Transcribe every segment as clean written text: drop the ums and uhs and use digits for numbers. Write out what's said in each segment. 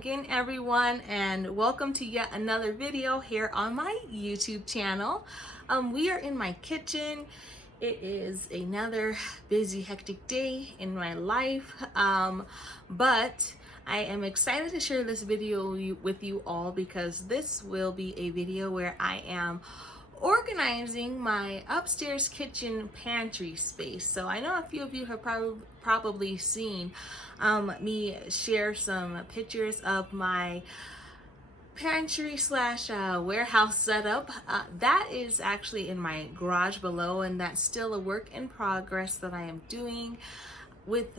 again, everyone, and welcome to yet another video here on my YouTube channel. We are in my kitchen. It is another busy, hectic day in my life, but I am excited to share this video with you all because this will be a video where I am organizing my upstairs kitchen pantry space. So I know a few of you have probably seen me share some pictures of my pantry slash warehouse setup. That is actually in my garage below, and that's still a work in progress that I am doing with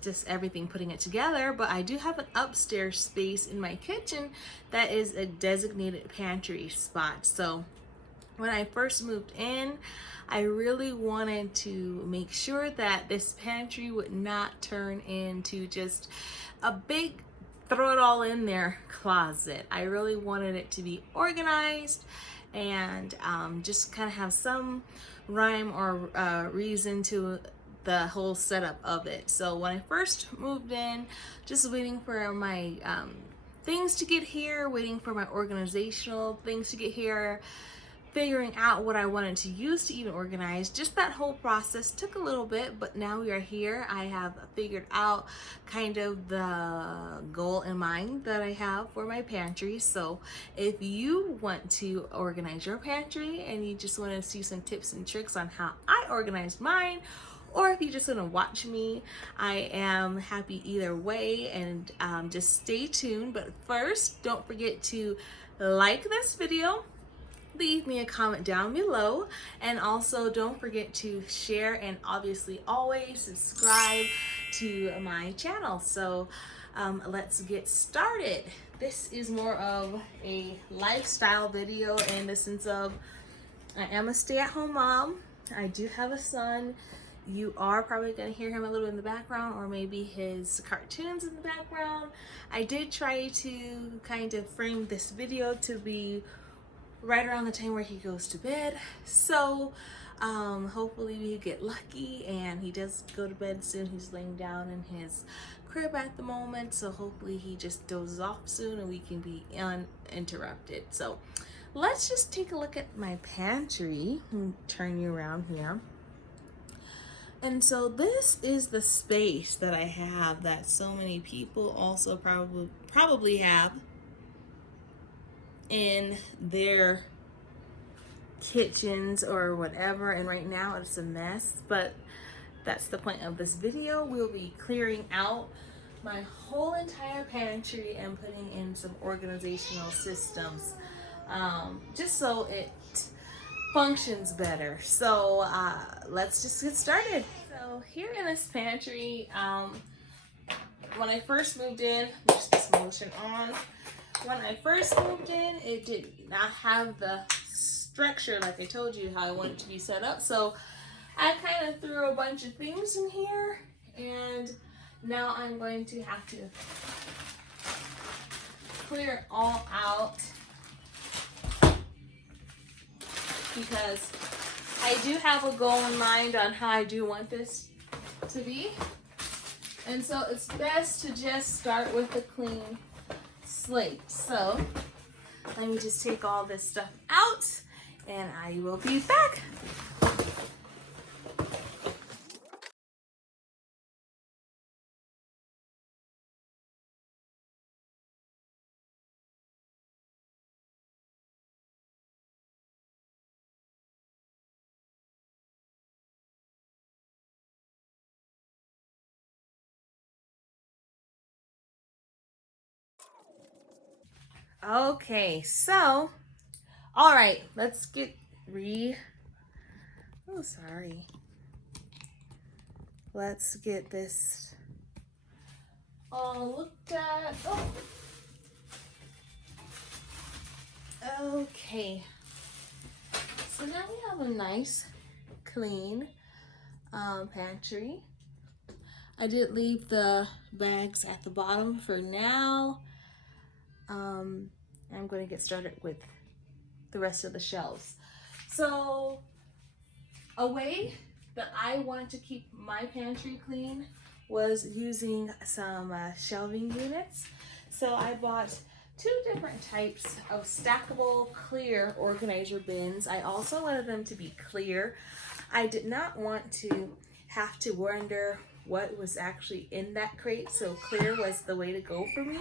just everything, putting it together. But I do have an upstairs space in my kitchen that is a designated pantry spot. So when I first moved in, I really wanted to make sure that this pantry would not turn into just a big throw it all in there closet. I really wanted it to be organized and just kind of have some rhyme or reason to the whole setup of it. So when I first moved in, just waiting for my things to get here, waiting for my organizational things to get here, figuring out what I wanted to use to even organize. Just that whole process took a little bit, but now we are here. I have figured out kind of the goal in mind that I have for my pantry. So if you want to organize your pantry and you just want to see some tips and tricks on how I organized mine, or if you just want to watch me, I am happy either way, and just stay tuned. But first, don't forget to like this video, leave me a comment down below, and also don't forget to share and obviously always subscribe to my channel. So let's get started. This is more of a lifestyle video in the sense of I am a stay-at-home mom. I do have a son. You are probably going to hear him a little in the background, or maybe his cartoons in the background. I did try to kind of frame this video to be right around the time where he goes to bed. So hopefully we get lucky and he does go to bed soon. He's laying down in his crib at the moment, so hopefully he just dozes off soon and we can be uninterrupted. So let's just take a look at my pantry. Turn you around here. And so this is the space that I have that so many people also probably have in their kitchens or whatever, and right now it's a mess, but that's the point of this video. We'll be clearing out my whole entire pantry and putting in some organizational systems, just so it functions better. So let's just get started. So here in this pantry, when I first moved in, there's this motion on. When I first moved in, it did not have the structure like I told you how I wanted it to be set up. So I kind of threw a bunch of things in here, and now I'm going to have to clear it all out because I do have a goal in mind on how I do want this to be. And so it's best to just start with a clean slate. So let me just take all this stuff out and I will be back. Okay, so all right, let's get let's get this all looked at. Okay, so now we have a nice clean pantry. I did leave the bags at the bottom for now. I'm going to get started with the rest of the shelves. So a way that I wanted to keep my pantry clean was using some shelving units. So I bought 2 different types of stackable clear organizer bins. I also wanted them to be clear. I did not want to have to wonder what was actually in that crate, so clear was the way to go for me.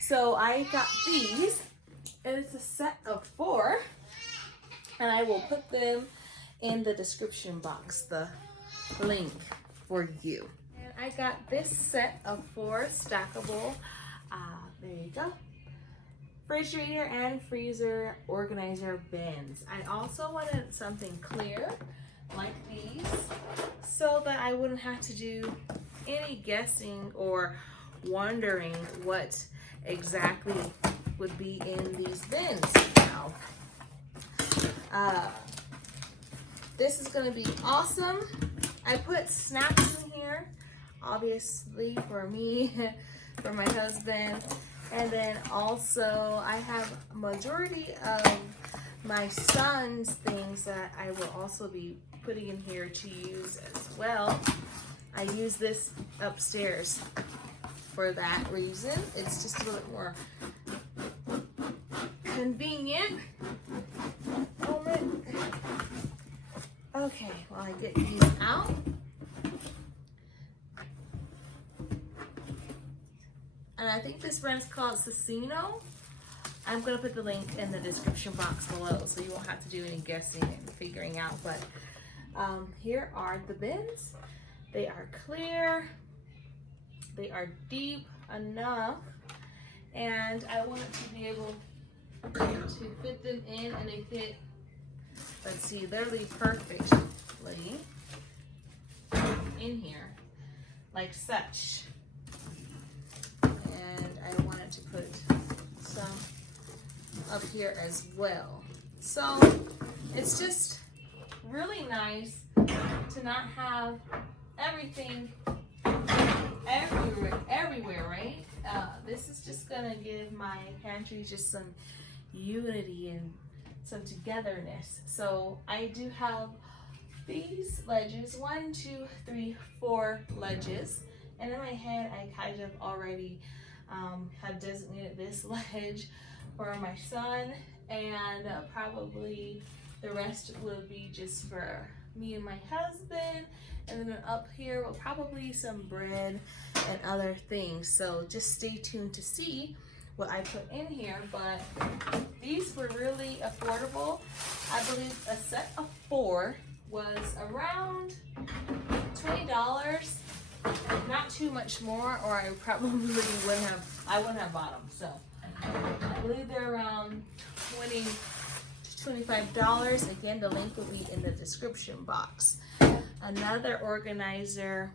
So I got these, and it's a set of 4, and I will put them in the description box, the link for you. And I got this set of 4 stackable, there you go, refrigerator and freezer organizer bins. I also wanted something clear like these so that I wouldn't have to do any guessing or wondering what exactly would be in these bins now. This is gonna be awesome. I put snacks in here, obviously for me, for my husband, and then also I have a majority of my son's things that I will also be putting in here to use as well. I use this upstairs for that reason. It's just a little bit more convenient. Okay, well, I get these out. And I think this brand is called Seseno. I'm gonna put the link in the description box below so you won't have to do any guessing and figuring out, but here are the bins. They are clear, they are deep enough, and I wanted to be able to fit them in, and they fit, let's see, literally perfectly in here, like such. And I wanted to put some up here as well. So it's just really nice to not have everything everywhere, right? This is just gonna give my pantry just some unity and some togetherness. So I do have these ledges, 1, 2, 3, 4 ledges, and in my head I kind of already have designated this ledge for my son, and probably the rest will be just for me and my husband, and then up here will probably some bread and other things. So just stay tuned to see what I put in here, but these were really affordable. I believe a set of 4 was around $20, not too much more, or I probably wouldn't have bought them. So I believe they're around $20 to $25. Again, the link will be in the description box. Another organizer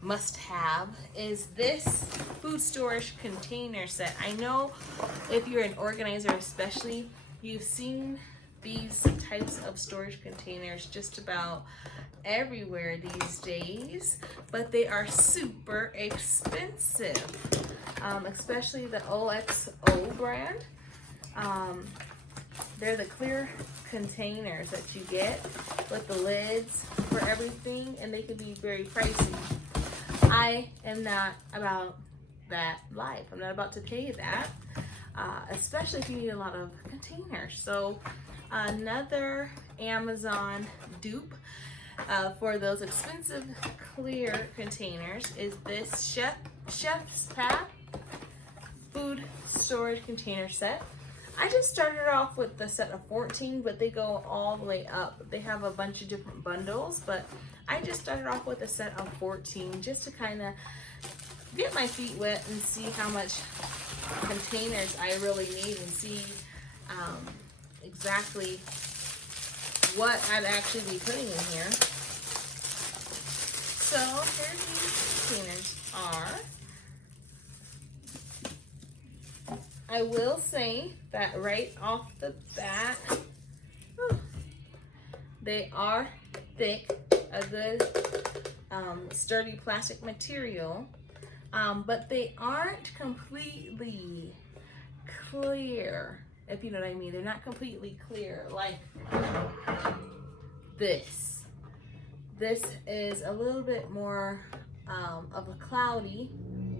must-have is this food storage container set. I know if you're an organizer especially, you've seen these types of storage containers just about everywhere these days, but they are super expensive, especially the OXO brand. They're the clear containers that you get with the lids for everything, and they can be very pricey. I am not about that life. I'm not about to pay that, especially if you need a lot of containers. So another Amazon dupe for those expensive clear containers is this Chef's Path food storage container set. I just started off with the set of 14, but they go all the way up. They have a bunch of different bundles, but I just started off with a set of 14 just to kind of get my feet wet and see how much containers I really need, and see exactly what I'd actually be putting in here. So here these containers are. I will say that right off the bat, they are thick, a good sturdy plastic material, but they aren't completely clear, if you know what I mean. They're not completely clear like this. This is a little bit more of a cloudy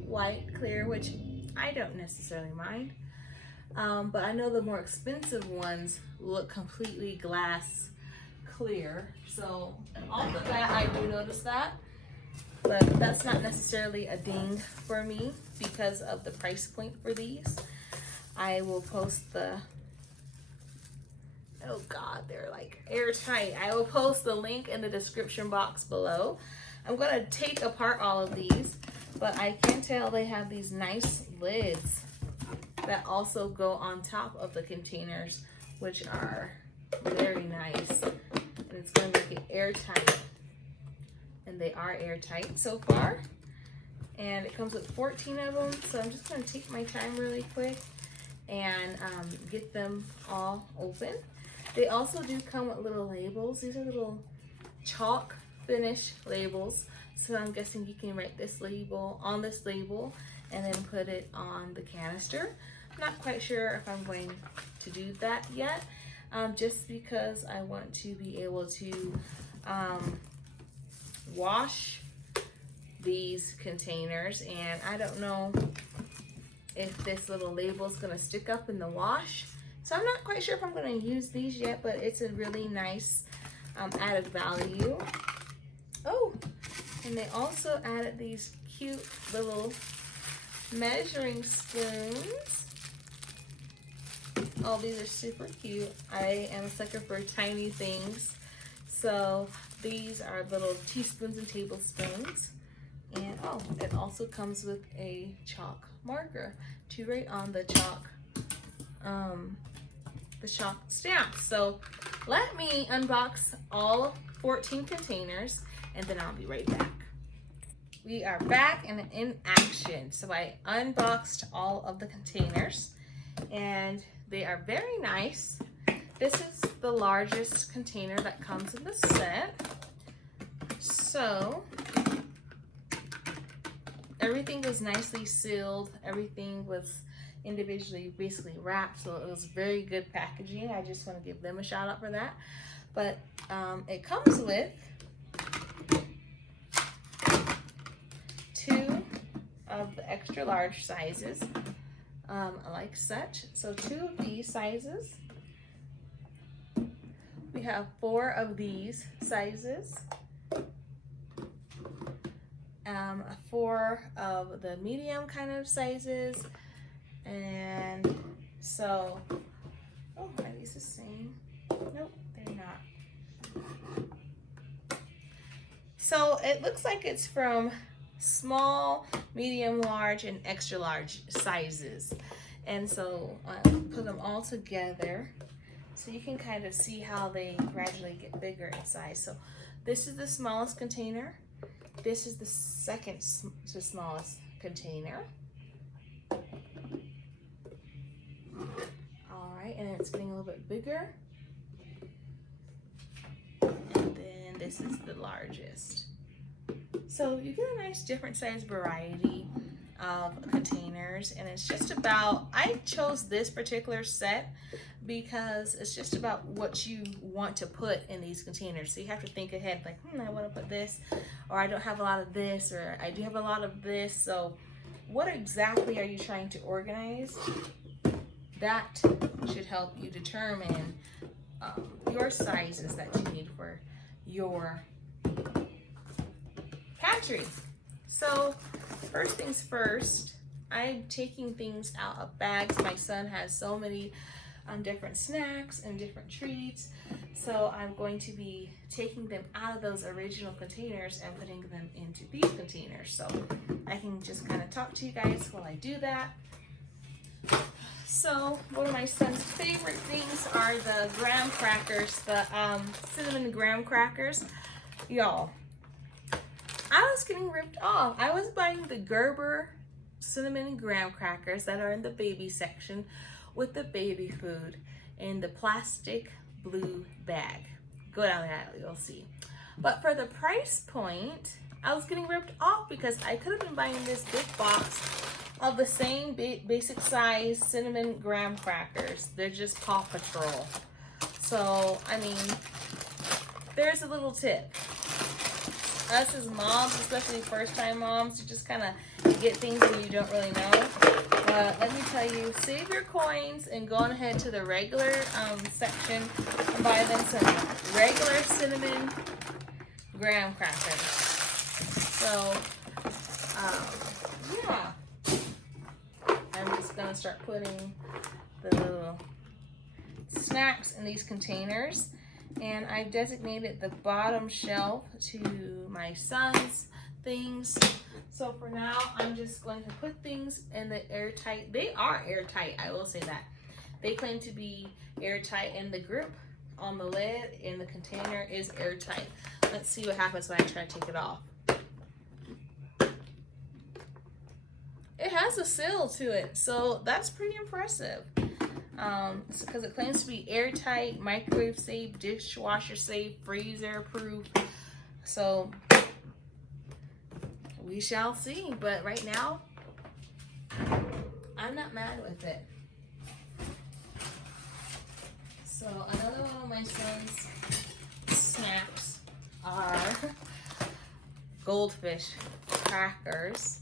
white clear, which I don't necessarily mind. But I know the more expensive ones look completely glass clear. So off the bat, I do notice that. But that's not necessarily a ding for me because of the price point for these. I will post the, oh God, they're like airtight. I will post the link in the description box below. I'm gonna take apart all of these, but I can tell they have these nice lids that also go on top of the containers, which are very nice. And it's gonna make it airtight. And they are airtight so far. And it comes with 14 of them, so I'm just gonna take my time really quick and get them all open. They also do come with little labels. These are little chalk finish labels. So I'm guessing you can write this label on this label and then put it on the canister. I'm not quite sure if I'm going to do that yet, just because I want to be able to wash these containers, and I don't know if this little label is gonna stick up in the wash. So I'm not quite sure if I'm gonna use these yet, but it's a really nice added value. Oh, and they also added these cute little measuring spoons. Oh, these are super cute. I am a sucker for tiny things. So these are little teaspoons and tablespoons. And oh, it also comes with a chalk marker to write on the chalk stamp. So let me unbox all 14 containers and then I'll be right back. We are back and in action. So I unboxed all of the containers and they are very nice. This is the largest container that comes in the set. So everything was nicely sealed. Everything was individually basically wrapped, so it was very good packaging. I just want to give them a shout out for that. But it comes with 2 of the extra large sizes, like such. So 2 of these sizes. We have 4 of these sizes. 4 of the medium kind of sizes. And so, oh, are these the same? Nope, they're not. So it looks like it's from small, medium, large, and extra large sizes. And so put them all together so you can kind of see how they gradually get bigger in size. So this is the smallest container. This is the second to smallest container. All right, and then it's getting a little bit bigger. And then this is the largest. So you get a nice different size variety of containers, and it's just about, I chose this particular set because it's just about what you want to put in these containers. So you have to think ahead, like, I want to put this, or I don't have a lot of this, or I do have a lot of this. So what exactly are you trying to organize? That should help you determine your sizes that you need for your pantry. So first things first, I'm taking things out of bags. My son has so many different snacks and different treats. So I'm going to be taking them out of those original containers and putting them into these containers. So I can just kind of talk to you guys while I do that. So one of my son's favorite things are the graham crackers, the cinnamon graham crackers. Y'all, I was getting ripped off. I was buying the Gerber cinnamon graham crackers that are in the baby section with the baby food in the plastic blue bag. Go down the aisle, you'll see. But for the price point, I was getting ripped off because I could have been buying this big box of the same basic size cinnamon graham crackers. They're just Paw Patrol. So, I mean, there's a little tip. Us as moms, especially first time moms, you just kind of get things that you don't really know. tell you, save your coins and go on ahead to the regular section and buy them some regular cinnamon graham crackers. So, yeah. I'm just gonna start putting the little snacks in these containers, and I've designated the bottom shelf to my son's things. So for now, I'm just going to put things in the airtight. They are airtight, I will say that. They claim to be airtight, and the grip on the lid in the container is airtight. Let's see what happens when I try to take it off. It has a seal to it, so that's pretty impressive. Because it claims to be airtight, microwave safe, dishwasher safe, freezer proof. So we shall see, but right now I'm not mad with it. So another one of my son's snacks are Goldfish Crackers.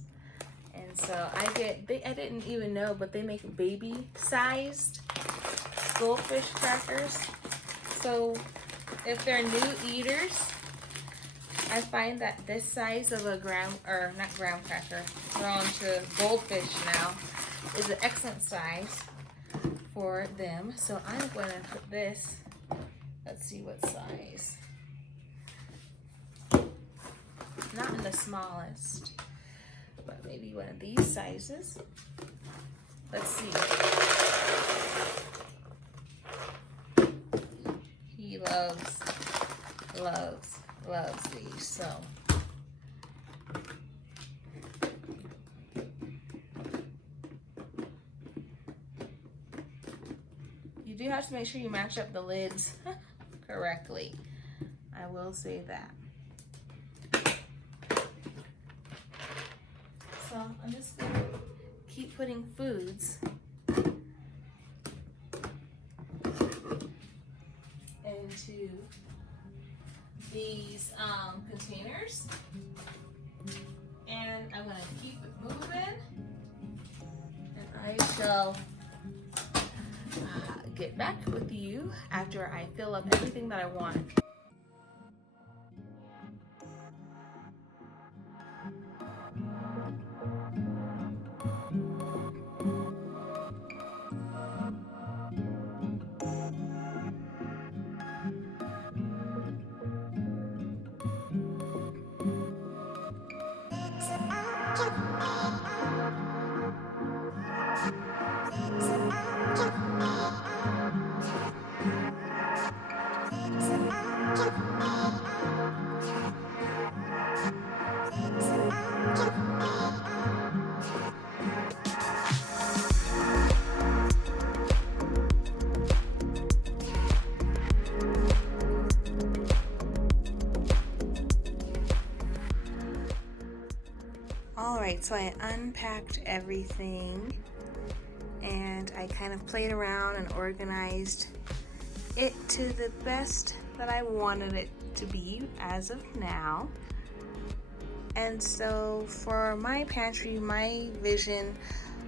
And so I didn't even know, but they make baby-sized Goldfish Crackers. So if they're new eaters, I find that this size of a not graham cracker, we're on to Goldfish now, is an excellent size for them. So I'm going to put this, let's see what size. Not in the smallest, but maybe one of these sizes. Let's see. He loves these, so. You do have to make sure you match up the lids correctly. I will say that. So I'm just gonna keep putting foods into these containers, and I'm gonna keep it moving, and I shall get back with you after I fill up everything that I want. Alright, so I unpacked everything and I kind of played around and organized it to the best that I wanted it to be as of now. And so for my pantry, my vision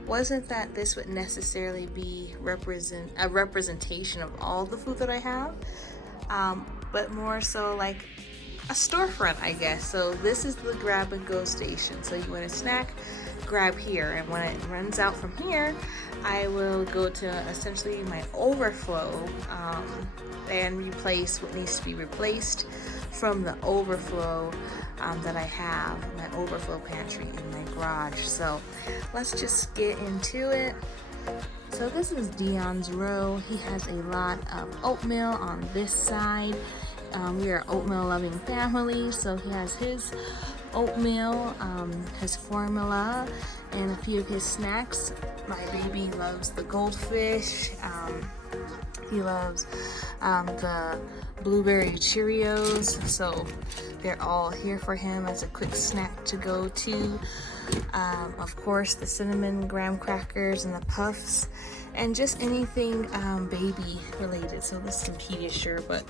wasn't that this would necessarily be a representation of all the food that I have, but more so like a storefront, I guess. So this is the grab and go station. So you want a snack, grab here, and when it runs out from here, I will go to essentially my overflow and replace what needs to be replaced from the overflow that I have, my overflow pantry in my garage. So let's just get into it. So this is Dion's row. He has a lot of oatmeal on this side. We are an oatmeal loving family, so he has his oatmeal, his formula, and a few of his snacks. My baby loves the Goldfish. He loves the blueberry Cheerios, so they're all here for him as a quick snack to go to. Of course, the cinnamon graham crackers and the puffs, and just anything baby related. So this is some Pediasure, but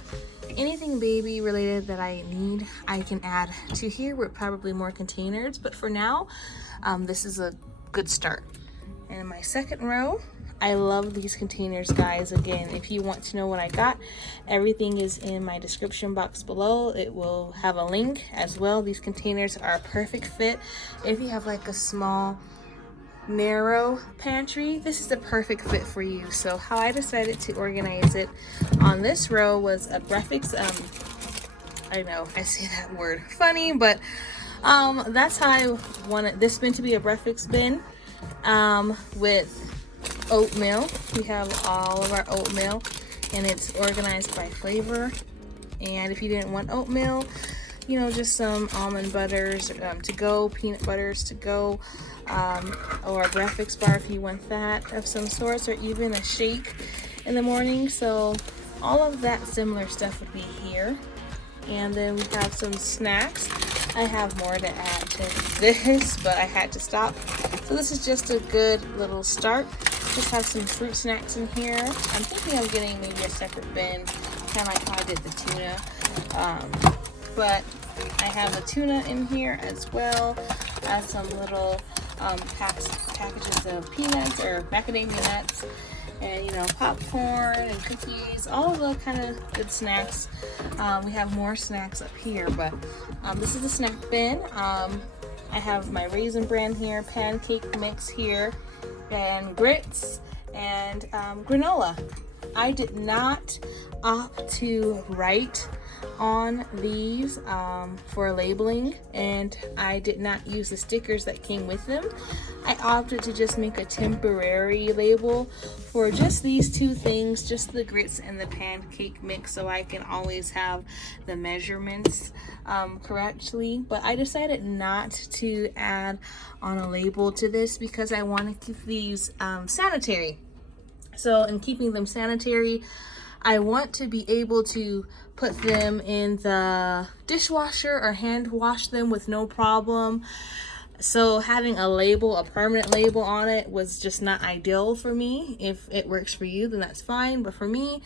anything baby related that I need, I can add to here with probably more containers. But for now, this is a good start. And my second row, I love these containers, guys. Again, if you want to know what I got, everything is in my description box below. It will have a link as well. These containers are a perfect fit if you have like a small narrow pantry. This is a perfect fit for you. So how I decided to organize it on this row was a breakfast, I know I say that word funny, but that's how I wanted this bin to be, a breakfast bin with oatmeal. We have all of our oatmeal and it's organized by flavor. And if you didn't want oatmeal, you know, just some almond butters to go, peanut butters to go, or a breakfast bar if you want that of some sorts, or even a shake in the morning. So all of that similar stuff would be here. And then we have some snacks. I have more to add to this, but I had to stop. So this is just a good little start. Just have some fruit snacks in here. I'm thinking of getting maybe a separate bin, kind of like how I did the tuna. But I have the tuna in here as well as some little packages of peanuts or macadamia nuts, and, you know, popcorn and cookies, all of the kind of good snacks. We have more snacks up here, but this is the snack bin. I have my Raisin Bran here, pancake mix here, and grits and granola. I did not opt to write on these for labeling, and I did not use the stickers that came with them. I opted to just make a temporary label for just these two things, just the grits and the pancake mix, so I can always have the measurements correctly. But I decided not to add on a label to this because I want to keep these sanitary. So in keeping them sanitary, I want to be able to put them in the dishwasher or hand wash them with no problem. So having a label, a permanent label on it, was just not ideal for me. If it works for you, then that's fine. But for me,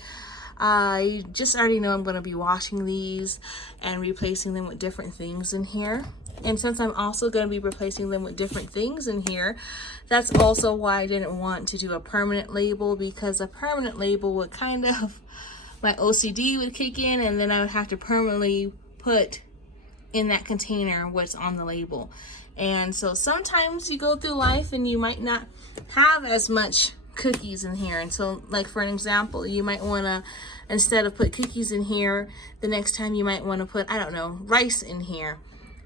I just already know I'm going to be washing these and replacing them with different things in here. And since I'm also going to be replacing them with different things in here, that's also why I didn't want to do a permanent label, because a permanent label would kind of, my OCD would kick in, and then I would have to permanently put in that container what's on the label. And so sometimes you go through life and you might not have as much cookies in here. And so, like, for an example, you might want to, instead of put cookies in here, the next time you might want to put, I don't know, rice in here.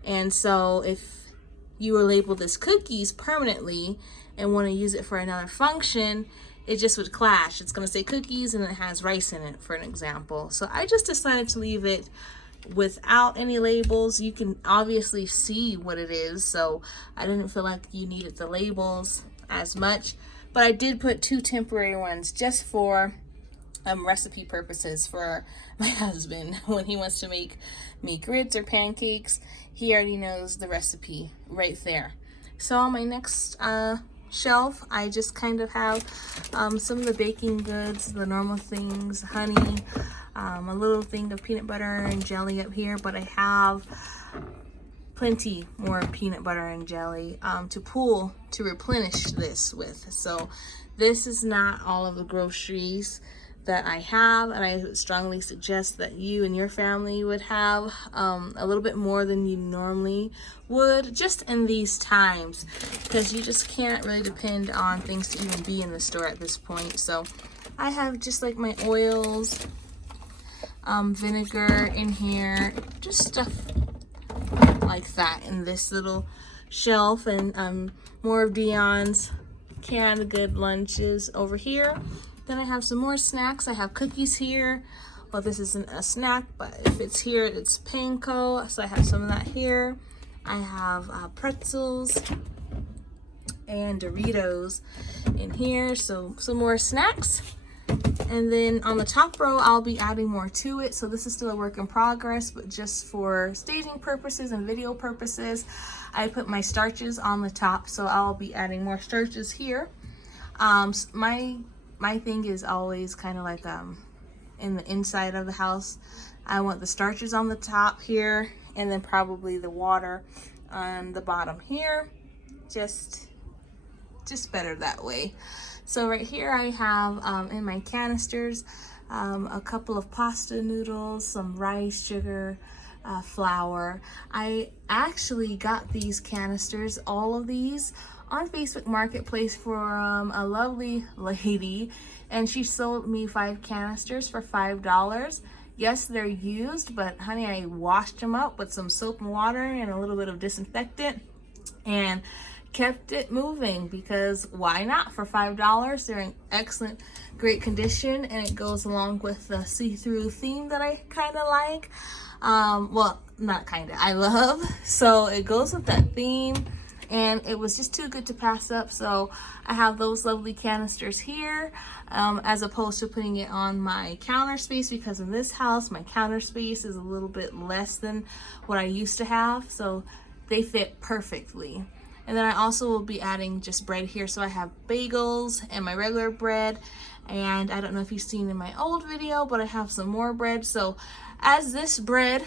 And so if you will label this cookies permanently and want to use it for another function, it just would clash. It's going to say cookies and it has rice in it, for an example. So I just decided to leave it without any labels. You can obviously see what it is, so I didn't feel like you needed the labels as much. But I did put two temporary ones just for recipe purposes for my husband. When he wants to make me grits or pancakes, he already knows the recipe right there. So on my next shelf, I just kind of have some of the baking goods, the normal things, honey, a little thing of peanut butter and jelly up here, but I have plenty more peanut butter and jelly to replenish this with. So this is not all of the groceries that I have, and I strongly suggest that you and your family would have a little bit more than you normally would, just in these times, because you just can't really depend on things to even be in the store at this point. So I have just like my oils, vinegar in here, just stuff like that in this little shelf, and more of Dion's canned good lunches over here. Then I have some more snacks. I have cookies here. Well, this isn't a snack, but if it's here, it's panko, so I have some of that here. I have pretzels and Doritos in here, so some more snacks. And then on the top row, I'll be adding more to it. So this is still a work in progress, but just for staging purposes and video purposes, I put my starches on the top. So I'll be adding more starches here. My thing is always kind of like in the inside of the house. I want the starches on the top here, and then probably the water on the bottom here. Just just better that way. So right here I have in my canisters a couple of pasta noodles, some rice, sugar, flour. I actually got these canisters, all of these, on Facebook Marketplace from a lovely lady, and she sold me 5 canisters for $5. Yes, they're used, but honey, I washed them up with some soap and water and a little bit of disinfectant and kept it moving, because why not? For $5, they're in excellent, great condition, and it goes along with the see-through theme that I kind of like. Well, not kind of, I love. So it goes with that theme, and it was just too good to pass up. So I have those lovely canisters here, as opposed to putting it on my counter space, because in this house my counter space is a little bit less than what I used to have, so they fit perfectly. And then I also will be adding just bread here. So I have bagels and my regular bread, and I don't know if you've seen in my old video, but I have some more bread. So as this bread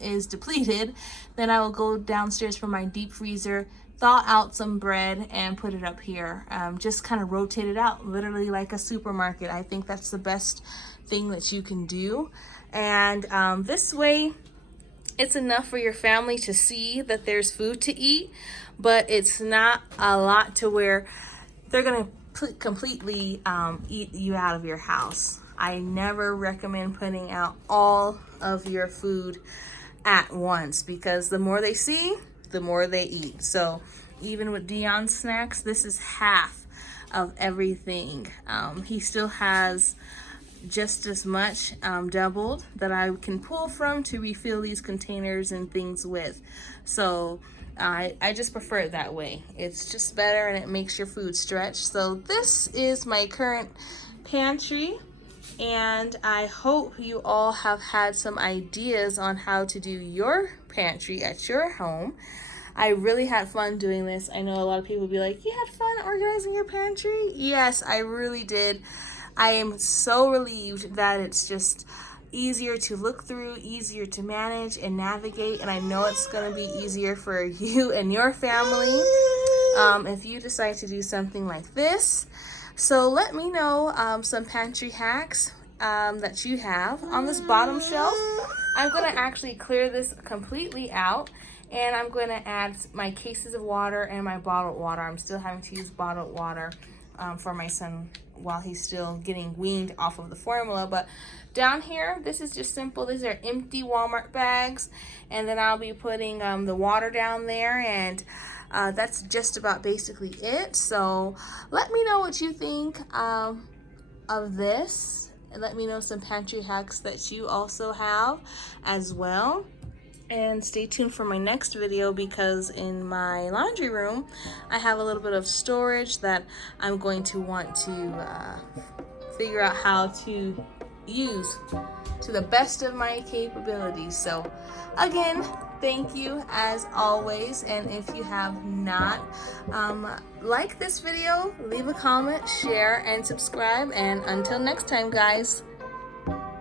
is depleted, then I will go downstairs from my deep freezer, thaw out some bread, and put it up here. Just kind of rotate it out, literally like a supermarket. I think that's the best thing that you can do. And this way, it's enough for your family to see that there's food to eat, but it's not a lot to where they're gonna completely eat you out of your house. I never recommend putting out all of your food at once, because the more they see, the more they eat. So even with Dion's snacks, this is half of everything. He still has just as much doubled that I can pull from to refill these containers and things with. So I just prefer it that way. It's just better, and it makes your food stretch. So this is my current pantry, and I hope you all have had some ideas on how to do your pantry at your home. I really had fun doing this. I know a lot of people will be like, you had fun organizing your pantry? Yes, I really did. I am so relieved that it's just easier to look through, easier to manage and navigate, and I know it's going to be easier for you and your family if you decide to do something like this. So let me know some pantry hacks that you have. On this bottom shelf, I'm going to actually clear this completely out, and I'm going to add my cases of water and my bottled water. I'm still having to use bottled water for my son while he's still getting weaned off of the formula. But down here, this is just simple. These are empty Walmart bags, and then I'll be putting the water down there, and that's just about basically it. So let me know what you think of this, and let me know some pantry hacks that you also have as well. And stay tuned for my next video, because in my laundry room I have a little bit of storage that I'm going to want to figure out how to use to the best of my capabilities. So again, thank you as always, and if you have not liked this video, leave a comment, share, and subscribe, and until next time, guys.